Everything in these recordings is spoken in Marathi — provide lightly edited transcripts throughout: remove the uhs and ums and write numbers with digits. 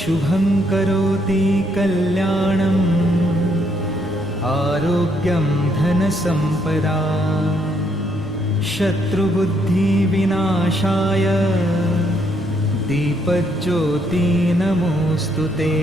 शुभं करोति कल्याणम् आरोग्यं धनसम्पदा शत्रुबुद्धिविनाशाय दीपज्योति नमोऽस्तु ते।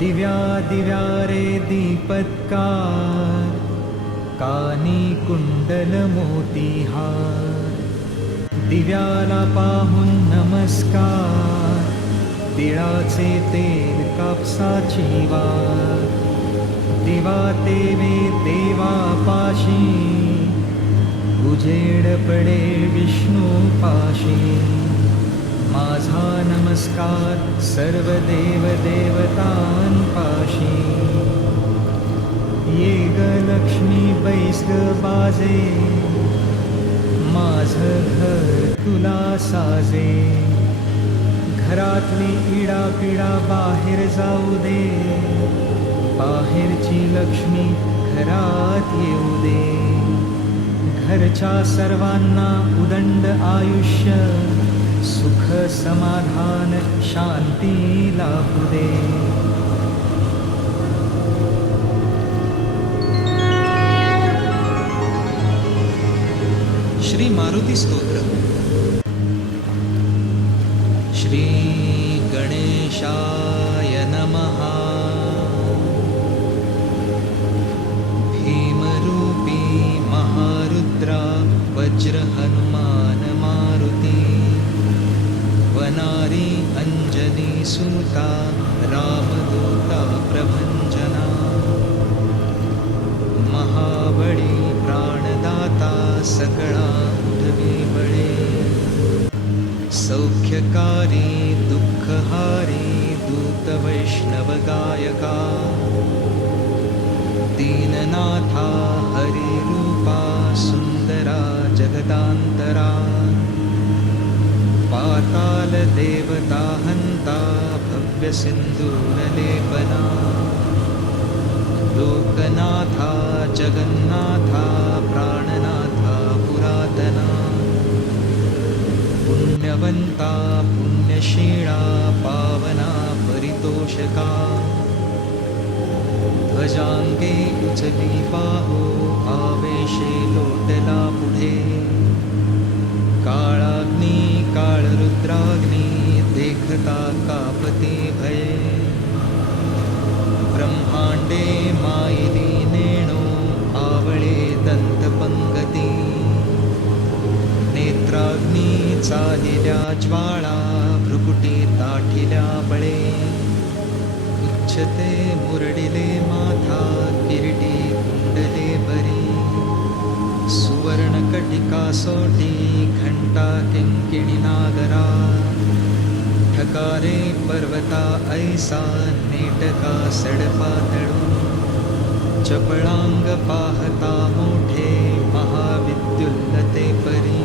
दिव्या दिव्या रे दीपत्कार कानी कुंडलमोतीहार दिव्याला पाहून नमस्कार तिळाचे तेल कापसाची वार दिवा तेवे देवापाशी उजेड पडे विष्णूपाशी माझा नमस्कार सर्व देव देवतांपाशी ये ग लक्ष्मी बैस ग बाजे माझं घर तुला साजे घरातली इडापिडा बाहेर जाऊ दे बाहेरची लक्ष्मी घरात येऊ दे घरच्या सर्वांना उदंड आयुष्य सुख समाधान शांती लाभू दे। श्री मारुती स्तोत्र। श्री गणेशाय नमः। भीमरूपी महारुद्रा वज्र हनुमान मारुती वनारी अंजनी सूता रामदूता प्रभंजना महाबळी प्राणदाता सकळा उठवी बळे सौख्यकारी दुःखहारी दूत वैष्णव गायका दीननाथा हरिरूपा सुंदरा जगदांतरा पाताल देवता हंता भव्य सिंधूरलेपना लोकनाथा जगन्नाथा प्राणनाथा पुरातना पुण्यवंता पुण्यशीला पावना परितोषका ध्वजांगे उचली पाहो आवेशे लोटला पुढे काळाग्नी काळरुद्राग्नी देखता कापते भये ब्रह्मांडे मायिली नेणो आवळे दंतपंगती नेत्राग्नी चालिल्या ज्वाळा भ्रुकुटी ताठिल्या बळे उच्चते मुरडिले माथा किरीटी कुंडले बरी सुवर्णकटिका सोटी घंटा किंकिणी नागरा ठकारे पर्वता ऐसा नेटका सडपातळू चपळांग पाहता मोठे महाविद्युल्लते परी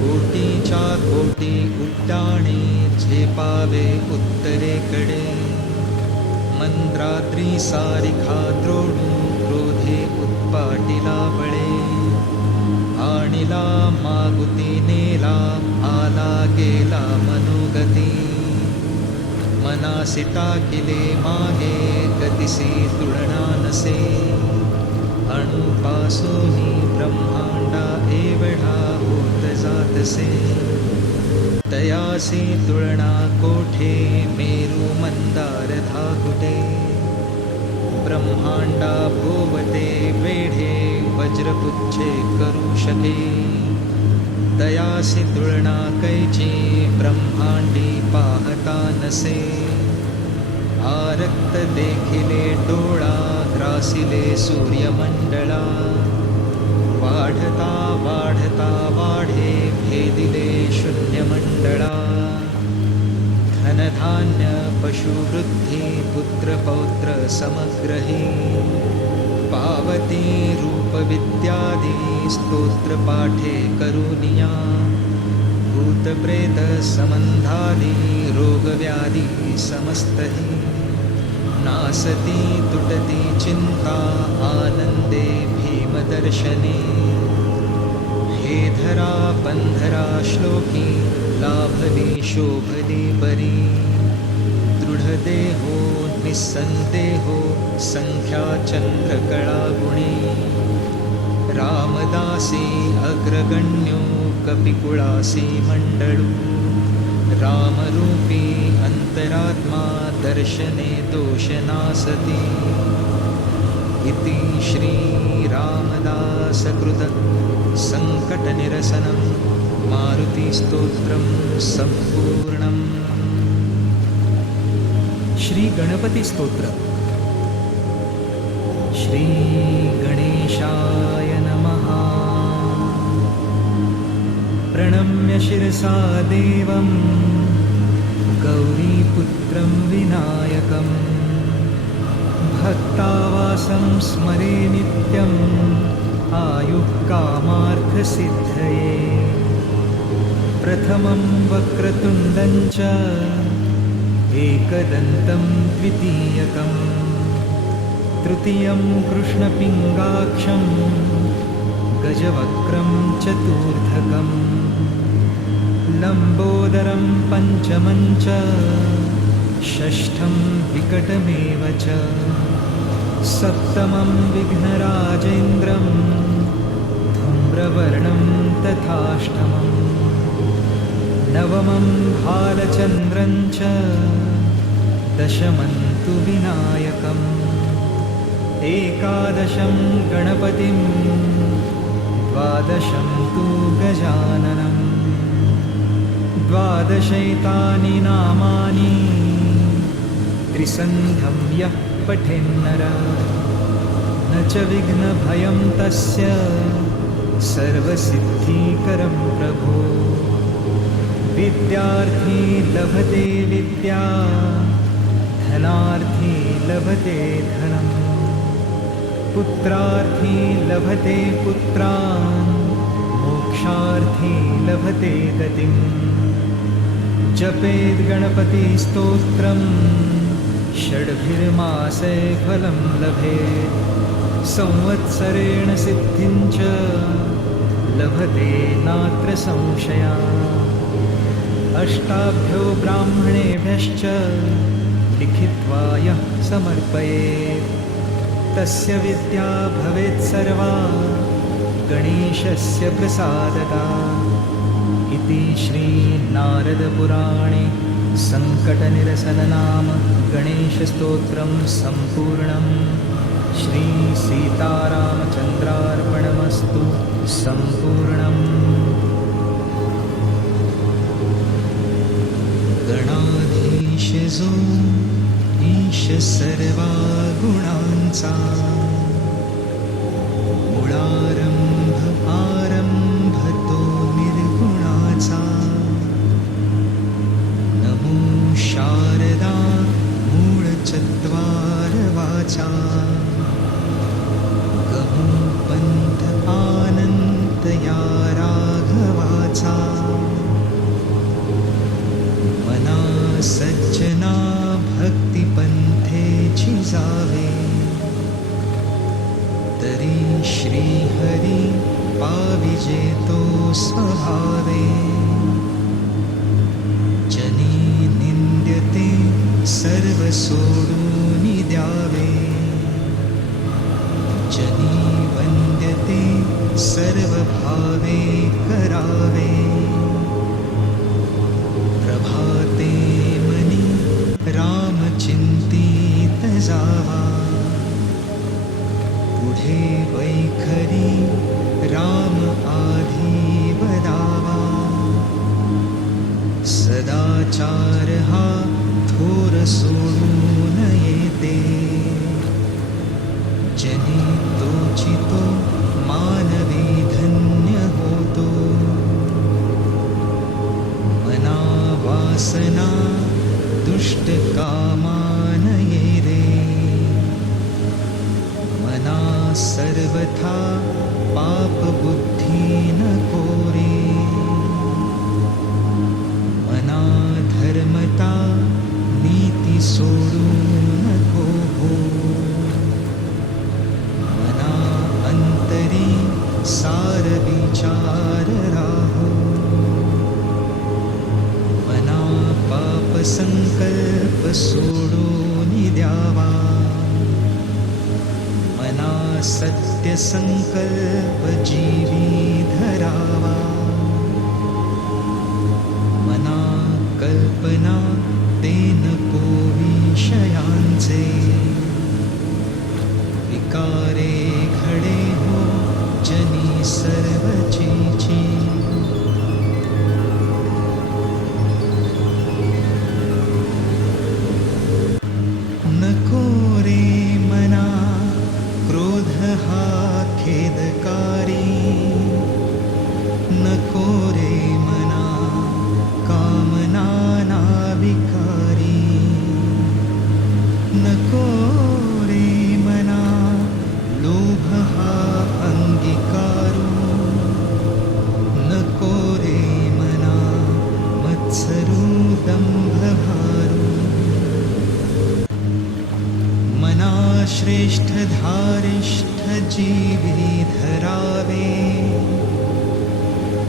कोटीच्या कोटी उड्डाणे झेपावे उत्तरेकडे मंद्राद्री सारिखा द्रोणू क्रोधे उत्पाटिला बळे आणिला मागुती नेला आला गेला मनोगती मनासी टाकिले मागे गतिसी तुळना नसे अणुपासूनी ब्रह्मांडा एवढा होत जातसे तयासी तुळना कोठे मेरू मंदार धाकुटे ब्रह्मांडा भोवते वेढे वज्रपुच्छे करू शके तयासी तुळना कैची ब्रह्मांडी पाहता नसे आरक्त देखिले डोळा ग्रासिले सूर्यमंडळा वाढता वाढता वाढे भेदिले शून्यमंडळा धनधान्य पशुवृद्धी पुत्रपौत्र समग्रही पावती रूपविद्यादी स्तोत्रपाठे करुनिया भूतप्रेत संबंधादी रोगव्याधी समस्तहि नासती तुटती चिंता आनंदे भीमदर्शने हे धरा बंधरा श्लोकी लाभदे शोभदे परी दृढदेहो निस्सन्देहो संख्याचन्द्रकलागुणे रामदासी अग्रगण्यो कपिकुलासी मण्डलू रामरूपी अन्तरात्मा दर्शने दोषनासति इति श्रीरामदासकृत सङ्कटनिरसनं मारुतिस्तोत्रं सम्पूर्णम्। श्री गणपती स्तोत्र। श्री गणेशाय नमः। प्रणम्य शिरसा देवं गौरीपुत्रं विनायकं भक्तावासं स्मरे नित्यम् आयुः कामार्थसिद्धये। प्रथमं वक्रतुण्डं च एकदन्तं द्वितीयकं तृतीयं कृष्णपिङ्गाक्षं गजवक्त्रं चतुर्थकं लम्बोदरं पञ्चमं च षष्ठं विकटमेव च सप्तमं विघ्नराजेन्द्रं धूम्रवर्णं तथाष्टमम् नवमं भालचन्द्रं च दशमं तु विनायकम् एकादशं गणपतिं द्वादशं तु गजाननं द्वादशैतानि नामानि त्रिसन्ध्यं यः पठेन्नर न च विघ्नभयं तस्य सर्वसिद्धिकरं प्रभो। विद्यार्थी लभते विद्या धनार्थी लभते धनं पुत्रार्थी लभते पुत्रान् मोक्षार्थी लभते गतिम्। जपेद् गणपतिस्तोत्रं षड्भिर्मासे फलं लभेत् संवत्सरेण सिद्धिं च लभते नात्र संशयः। अष्टाभ्यो ब्राह्मणेभ्यश्च लिखित्वा यः समर्पयेत् तस्य विद्या भवेत् सर्वा गणेशस्य प्रसादता। इति श्रीनारदपुराणे सङ्कटनिरसननाम गणेशस्तोत्रं सम्पूर्णम्। श्रीसीतारामचन्द्रार्पणमस्तु सम्पूर्णम्। गणाधीशजो ईश सर्वा गुणांचा मूळारंभ आरंभतो निर्गुणाचा नमो शारदा मूळचत्वारवाचा गमो पंथ आनंत या राघवाचा सज्जना भक्तिपंथेची जावे तरी श्रीहरी पाविजेतो स्वभावे जनी निंद्यते सर्व सोडून द्यावे जनी वंद्यते सर्व भावे करावे प्रभाते रामचिंतित जावा पुढे वैखरी राम आधी वदावा सदाचार हा थोर सोडून येते जनी तोचितो मानवी धन्य होतो मना वासना दुष्ट कामानये रे मना सर्वथा पाप बुद्धि न कोरे मना धर्मता नीति सोडू नको हो मना अंतरी सार विचार राहो सोडून द्यावा. मना सत्य संकल्प जीवी धरावा. मना कल्पना ते नको विषयांचे. विकारे घडे हो जनी सर्वचीची. नको रे मना क्रोध हा खेदकारी. नको रे मना कामना ना विकारी. नको रे मना लोभ हा अंगीकारू. नको रे मना मत्सरू दंभ भारू. मना श्रेष्ठ धारिष्ठ जीवी धरावे.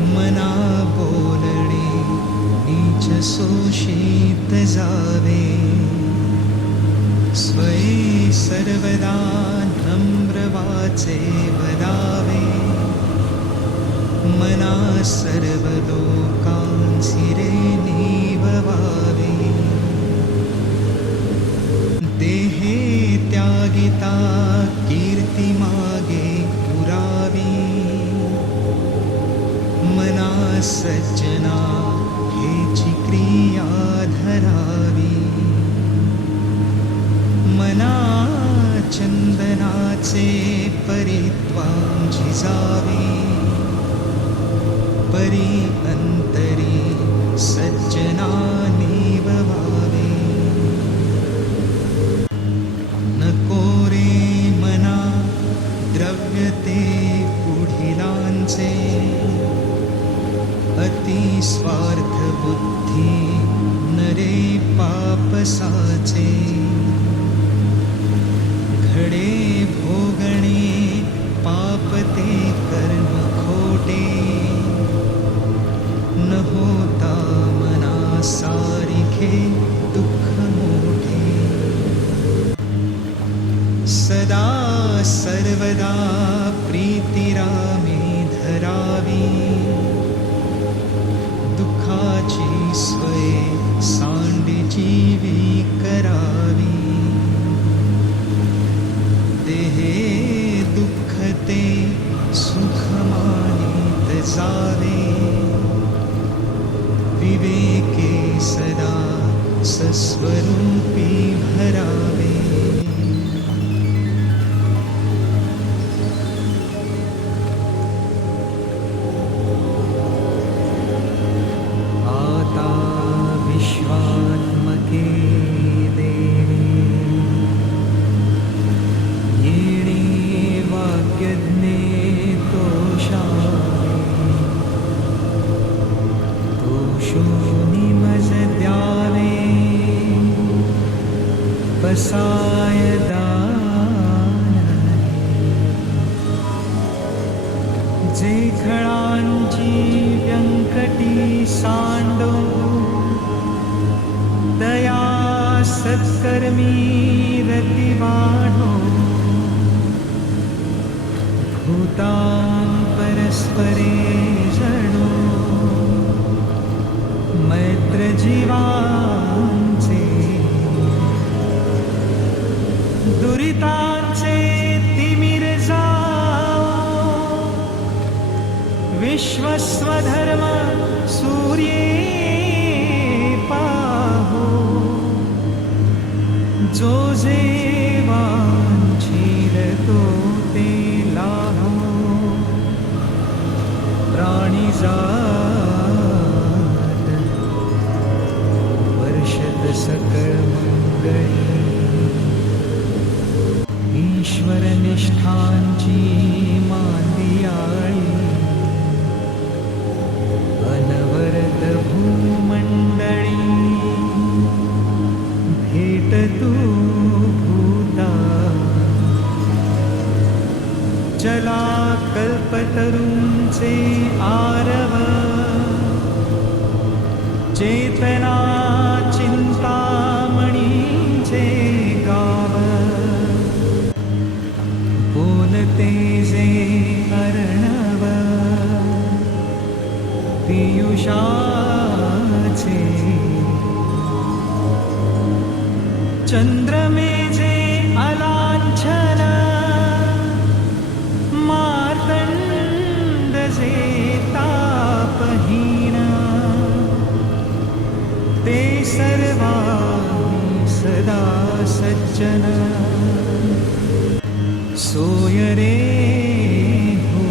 मना बोलणे नीच शोषित जावे. स्वये सर्वदा नम्र वाचे वदावे. मना सर्व लोकांसी रे निववावे. देहे त्यागिता कीर्ती मागे पुरावी. मना सज्जना हेची क्रिया धरावी. मना चंदनाचे परित्वां झिजावे. परी अंतरी सज्जना निववावे. नको रे मना द्रव्य ते पुढिलांचे. अति स्वार्थ बुद्धी नरे पापसाचे. घडे भोगणे पाप ते कर्म खोटे. न होता मना सारिखे दुःख मोठे. सदा सर्वदा प्रीतिरामे धरावी. दुःखाची स्वये सांडी जीवी करावी. देहे दुःख ते सुख मानित जावे. विवेके सदा सस्वरूपी भरावे. आता विश्वात्मके देवी येणे वाक्यज्ञे तोषावे. तोषो निमज द्यावे बसाय दान. जे खळांची व्यंकटी सांडो. दया सत्कर्मी रती वाढो. भूतां परस्परे जणो. मैत्र जीवांचे दुरितांचे तिमिर जाओ. विश्वस्वधर्म सूर्ये पाहो. जो जे वांछील तो ते लाहो. प्राणी जात वर्षत सकळ मंगळी. ईश्वर निष्ठांची मांदियाळी. अनवरत भूमंडळी भेट तू भूता. चला कल्पतरूंचे आरव. चेतना चिंतामणी पियुषाचे चंद्रमेजे अलांछन मार्तंड जे तापहीन ते सर्वाणि सदा सज्जन सोय रे हो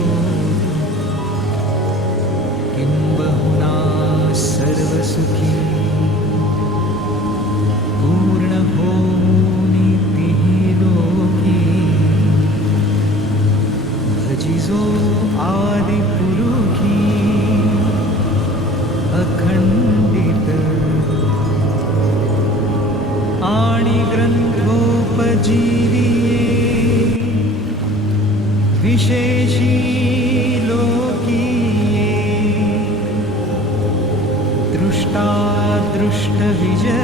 किं बहुना सर्वसुखी पूर्ण हो नीतिः लोकी भजिजो आदिपुरुषी अखंडित आणि ग्रंथोपजीविये विशेषी लोकीये दृष्टादृष्टविजये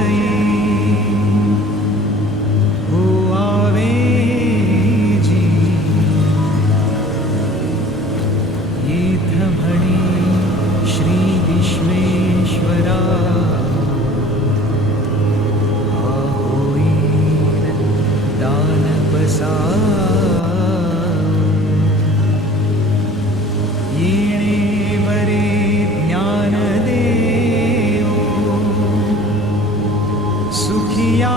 हो आवे जी येथ म्हणे श्री विश्वेश्वरा हा होईल दानपसा येणे वरे ज्ञानदेव सुखिया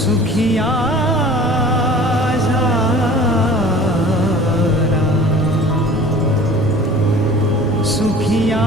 सुखिया सुखिया